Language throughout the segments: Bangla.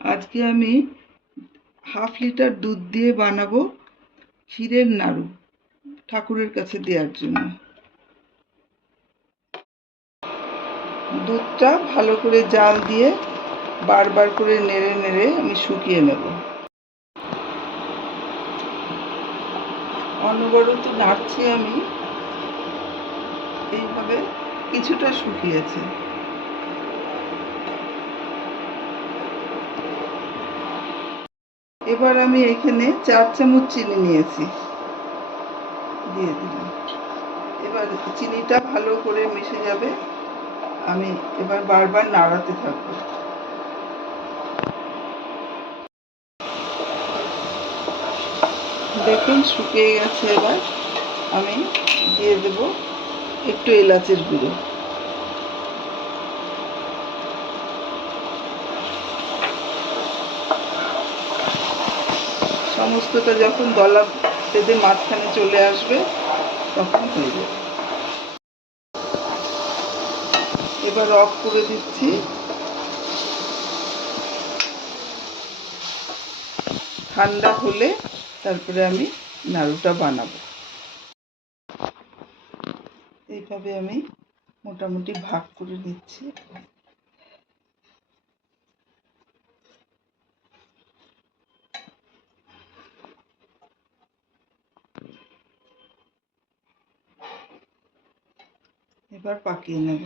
আজকে আমি হাফ লিটার দুধ দিয়ে বানাবো ক্ষীরের নাড়ু ঠাকুরের কাছে দেওয়ার জন্য। দুধটা ভালো করে জাল দিয়ে বারবার করে নেড়ে নেড়ে আমি শুকিয়ে নেব। অনবরত নাড়ছি আমি, এইভাবে কিছুটা শুকিয়েছে। এবার আমি এখানে 4 চামচ চিনি নিয়েছি, দিয়ে দিলাম। এবার চিনিটা ভালো করে মিশে যাবে, আমি এবার বারবার নাড়াতে থাকবো। দেখুন শুকিয়ে গেছে। এবার আমি দিয়ে দেব একটু এলাচের গুঁড়ো। সমস্তটা যখন গলা বেঁধে মাঝখানে চলে আসবে তখন হয়ে যাবে। এবার অফ করে দিচ্ছি। ঠান্ডা হলে তারপরে আমি নাড়ুটা বানাবো। এইভাবে আমি মোটামুটি ভাগ করে নিচ্ছি। এবার পাকিয়ে নেব।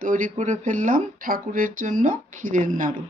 তৈরি করে ফেললাম ঠাকুরের জন্য ক্ষীরের নাড়ু।